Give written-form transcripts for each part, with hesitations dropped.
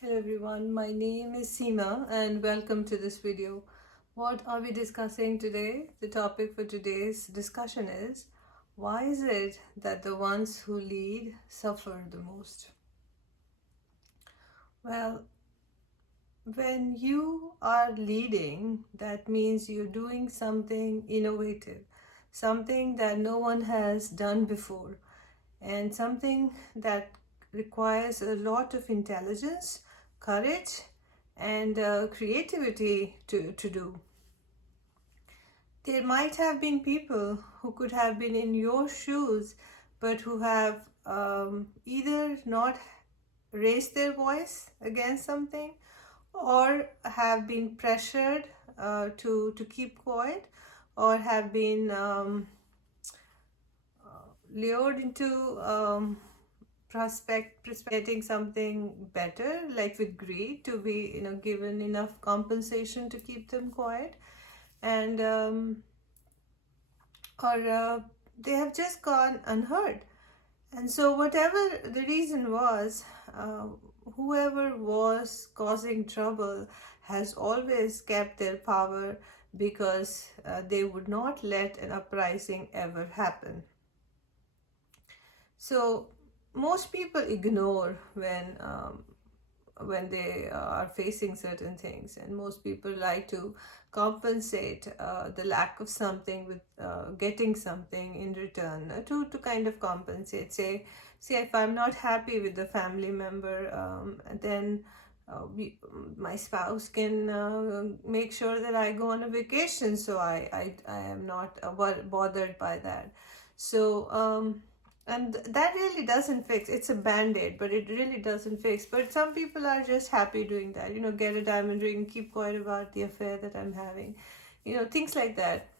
Hello everyone, my name is Seema and welcome to this video. What are we discussing today? The topic for today's discussion is, why is it that the ones who lead suffer the most? Well, when you are leading, that means you're doing something innovative, something that no one has done before, and something that requires a lot of intelligence, courage, and creativity to do. There might have been people who could have been in your shoes, but who have either not raised their voice against something or have been pressured to keep quiet, or have been lured into prospecting something better, like with greed, to be given enough compensation to keep them quiet, and or they have just gone unheard. And so whatever the reason was, uh, whoever was causing trouble has always kept their power, because they would not let an uprising ever happen. So most people ignore when they are facing certain things, and most people like to compensate the lack of something with getting something in return, to kind of compensate. Say if I'm not happy with the family member, then my spouse can make sure that I go on a vacation, so I am not bothered by that. So and that really doesn't fix. It's a band-aid, but it really doesn't fix. But some people are just happy doing that, get a diamond ring, keep quiet about the affair that I'm having, things like that.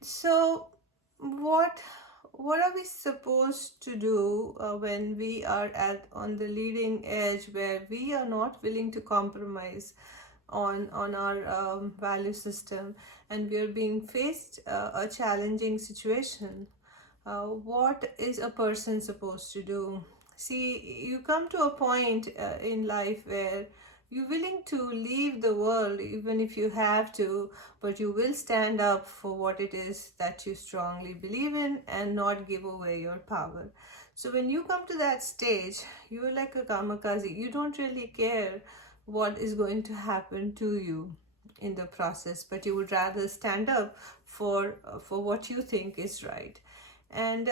So what what are we supposed to do when we are at on the leading edge, where we are not willing to compromise on our value system, and we are being faced a challenging situation? What is a person supposed to do? See, you come to a point in life where you're willing to leave the world even if you have to, but you will stand up for what it is that you strongly believe in and not give away your power. So when you come to that stage, you're like a kamikaze. You don't really care what is going to happen to you in the process, but you would rather stand up for what you think is right. And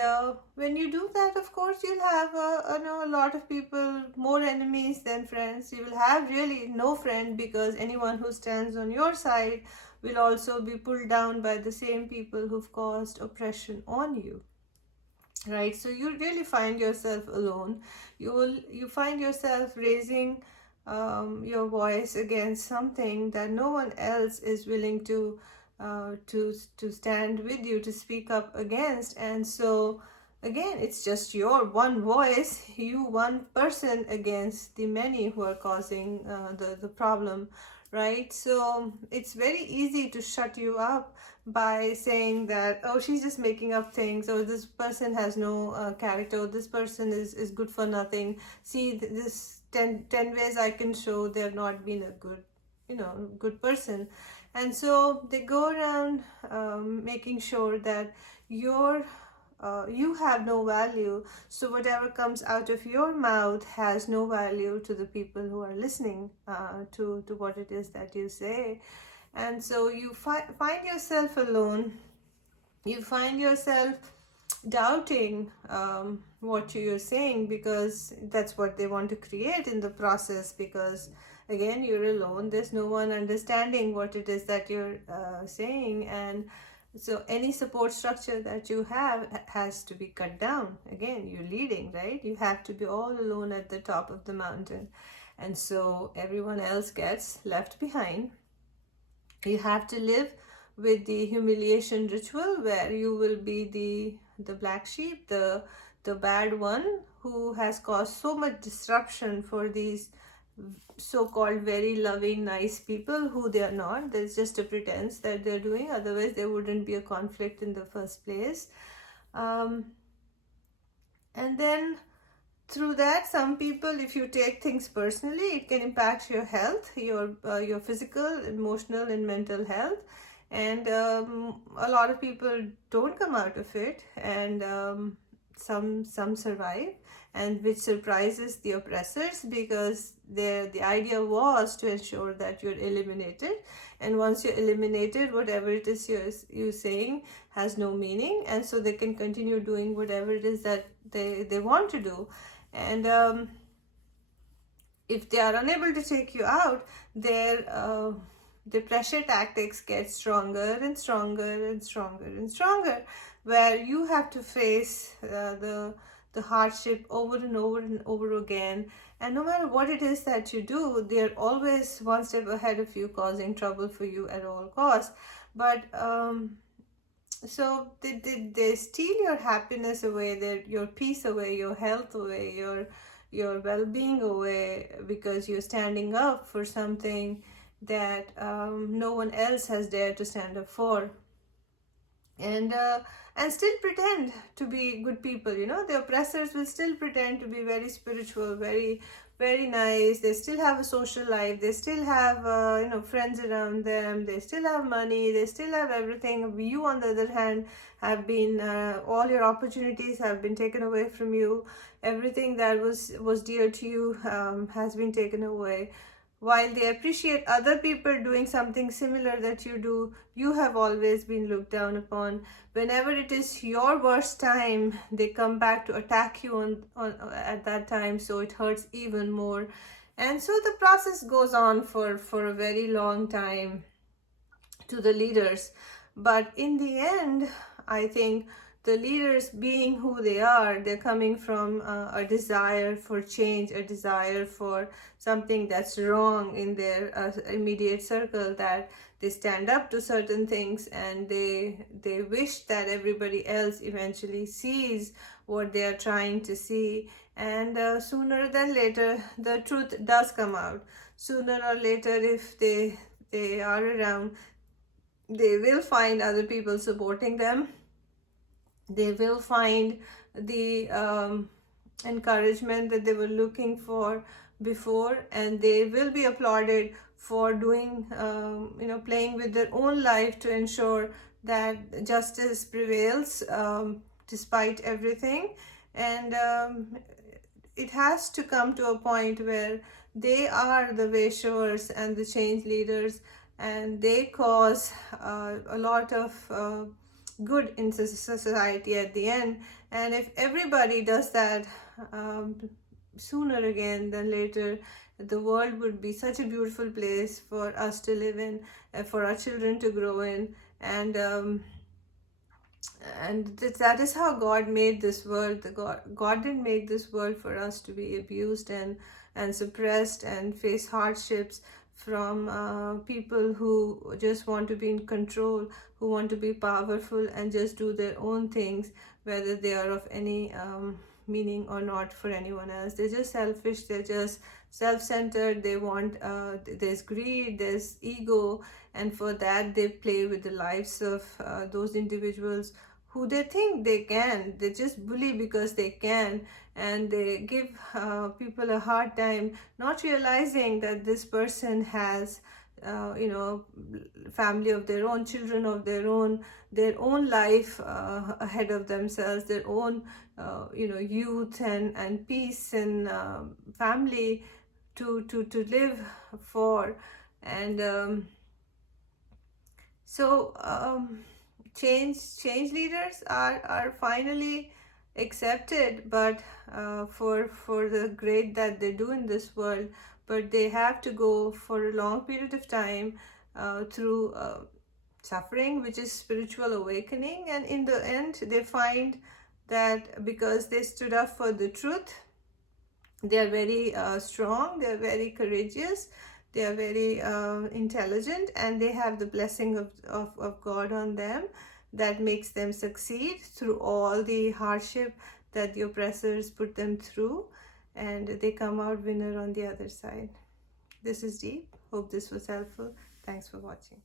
when you do that, of course, you'll have a lot of people, more enemies than friends. You will have really no friend, because anyone who stands on your side will also be pulled down by the same people who've caused oppression on you. Right? So you really find yourself alone. You find yourself raising your voice against something that no one else is willing to stand with you, to speak up against. And so again, it's just your one voice, you one person against the many who are causing the problem, right? So it's very easy to shut you up by saying that, oh, she's just making up things, or this person has no character, or this person is good for nothing. See, this 10 ways I can show they've not been a good person. And so they go around making sure that you have no value, so whatever comes out of your mouth has no value to the people who are listening to what it is that you say. And so you find yourself alone. You find yourself doubting what you're saying, because that's what they want to create in the process. Because again, you're alone, there's no one understanding what it is that you're saying. And so any support structure that you have has to be cut down. Again, you're leading, right? You have to be all alone at the top of the mountain, and so everyone else gets left behind. You have to live with the humiliation ritual, where you will be the black sheep, the bad one, who has caused so much disruption for these so-called very loving, nice people, who they are not. There's just a pretense that they're doing, otherwise there wouldn't be a conflict in the first place. um, and then through that, some people, if you take things personally, it can impact your health, your physical, emotional, and mental health. And a lot of people don't come out of it, and some survive, and which surprises the oppressors, because the idea was to ensure that you're eliminated, and once you're eliminated, whatever it is you're saying has no meaning, and so they can continue doing whatever it is that they want to do. And if they are unable to take you out, their pressure tactics get stronger and stronger and stronger and stronger, where you have to face the hardship over and over and over again. And no matter what it is that you do, they're always one step ahead of you, causing trouble for you at all costs. But so they steal your happiness away, your peace away, your health away, your well-being away, because you're standing up for something that no one else has dared to stand up for. And still pretend to be good people. The oppressors will still pretend to be very spiritual, very very nice. They still have a social life, they still have friends around them, they still have money, they still have everything. You, on the other hand, have been all your opportunities have been taken away from you. Everything that was dear to you has been taken away. While they appreciate other people doing something similar that you do, you have always been looked down upon. Whenever it is your worst time, they come back to attack you at that time, so it hurts even more. And so the process goes on for a very long time to the leaders. But in the end, I think the leaders, being who they are, they're coming from a desire for change, a desire for something that's wrong in their immediate circle, that they stand up to certain things, and they wish that everybody else eventually sees what they are trying to see. And sooner than later, the truth does come out. Sooner or later, if they are around, they will find other people supporting them. They will find the encouragement that they were looking for before, and they will be applauded for doing, playing with their own life to ensure that justice prevails despite everything. And it has to come to a point where they are the way showers and the change leaders, and they cause a lot of good in society at the end. And if everybody does that, sooner again than later, the world would be such a beautiful place for us to live in, for our children to grow in. And that is how God made this world. God didn't make this world for us to be abused and suppressed and face hardships from people who just want to be in control, who want to be powerful and just do their own things, whether they are of any meaning or not for anyone else. They're just selfish, they're just self-centered. They want there's greed, there's ego, and for that they play with the lives of those individuals who they think they can. They just bully because they can, and they give people a hard time, not realizing that this person has family of their own, children of their own life ahead of themselves, their own youth and peace and family to live for. And change leaders are finally accepted, but for the great that they do in this world. But they have to go for a long period of time through suffering, which is spiritual awakening. And in the end, they find that because they stood up for the truth, they are very strong, they are very courageous, they are very intelligent, and they have the blessing of God on them that makes them succeed through all the hardship that the oppressors put them through, and they come out winner on the other side. This is deep. Hope this was helpful. Thanks for watching.